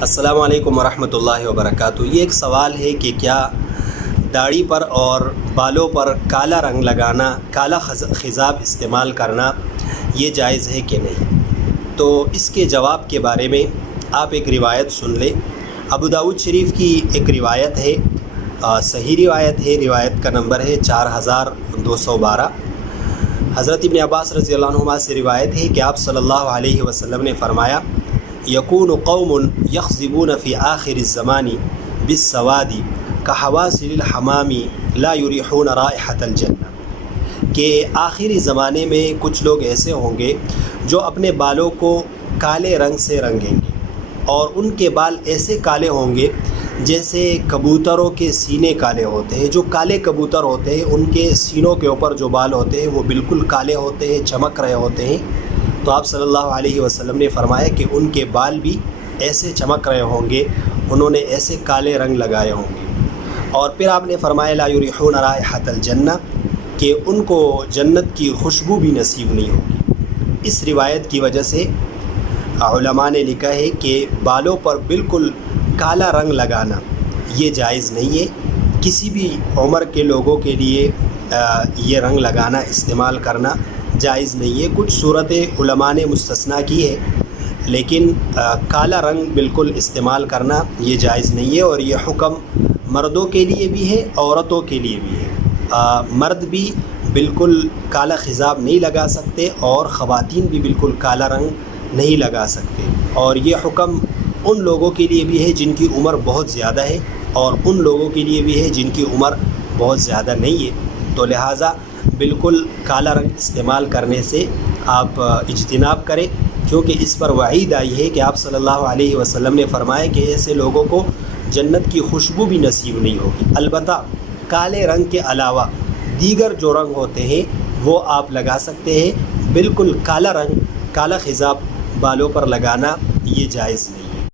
السلام علیکم ورحمۃ اللہ وبرکاتہ۔ یہ ایک سوال ہے کہ کیا داڑھی پر اور بالوں پر کالا رنگ لگانا، کالا خضاب استعمال کرنا یہ جائز ہے کہ نہیں؟ تو اس کے جواب کے بارے میں آپ ایک روایت سن لیں۔ ابو داؤد شریف کی ایک روایت ہے، صحیح روایت ہے، روایت کا نمبر ہے 4212۔ حضرت ابن عباس رضی اللہ عنہما سے روایت ہے کہ آپ صلی اللہ علیہ وسلم نے فرمایا، یکون قوم یخضبون فی آخر الزمان بالسواد کحواسل الحمام لا یریحون رائحۃ الجنہ، کہ آخری زمانے میں کچھ لوگ ایسے ہوں گے جو اپنے بالوں کو کالے رنگ سے رنگیں گے، اور ان کے بال ایسے کالے ہوں گے جیسے کبوتروں کے سینے کالے ہوتے ہیں۔ جو کالے کبوتر ہوتے ہیں ان کے سینوں کے اوپر جو بال ہوتے ہیں وہ بالکل کالے ہوتے ہیں، چمک رہے ہوتے ہیں۔ تو آپ صلی اللہ علیہ وسلم نے فرمایا کہ ان کے بال بھی ایسے چمک رہے ہوں گے، انہوں نے ایسے کالے رنگ لگائے ہوں گے۔ اور پھر آپ نے فرمایا لا یریحون رائحۃ الجنہ، کہ ان کو جنت کی خوشبو بھی نصیب نہیں ہوگی۔ اس روایت کی وجہ سے علماء نے لکھا ہے کہ بالوں پر بالکل کالا رنگ لگانا یہ جائز نہیں ہے۔ کسی بھی عمر کے لوگوں کے لیے یہ رنگ لگانا، استعمال کرنا جائز نہیں ہے۔ کچھ صورتیں علماء نے مستثنیٰ کی ہے، لیکن کالا رنگ بالکل استعمال کرنا یہ جائز نہیں ہے، اور یہ حکم مردوں کے لیے بھی ہے، عورتوں کے لیے بھی ہے۔ مرد بھی بالکل کالا خضاب نہیں لگا سکتے، اور خواتین بھی بالکل کالا رنگ نہیں لگا سکتے۔ اور یہ حکم ان لوگوں کے لیے بھی ہے جن کی عمر بہت زیادہ ہے، اور ان لوگوں کے لیے بھی ہے جن کی عمر بہت زیادہ نہیں ہے۔ تو لہٰذا بالکل کالا رنگ استعمال کرنے سے آپ اجتناب کریں، کیونکہ اس پر وعید آئی ہے کہ آپ صلی اللہ علیہ وسلم نے فرمایا کہ ایسے لوگوں کو جنت کی خوشبو بھی نصیب نہیں ہوگی۔ البتہ کالے رنگ کے علاوہ دیگر جو رنگ ہوتے ہیں وہ آپ لگا سکتے ہیں۔ بالکل کالا رنگ، کالا خضاب بالوں پر لگانا یہ جائز نہیں۔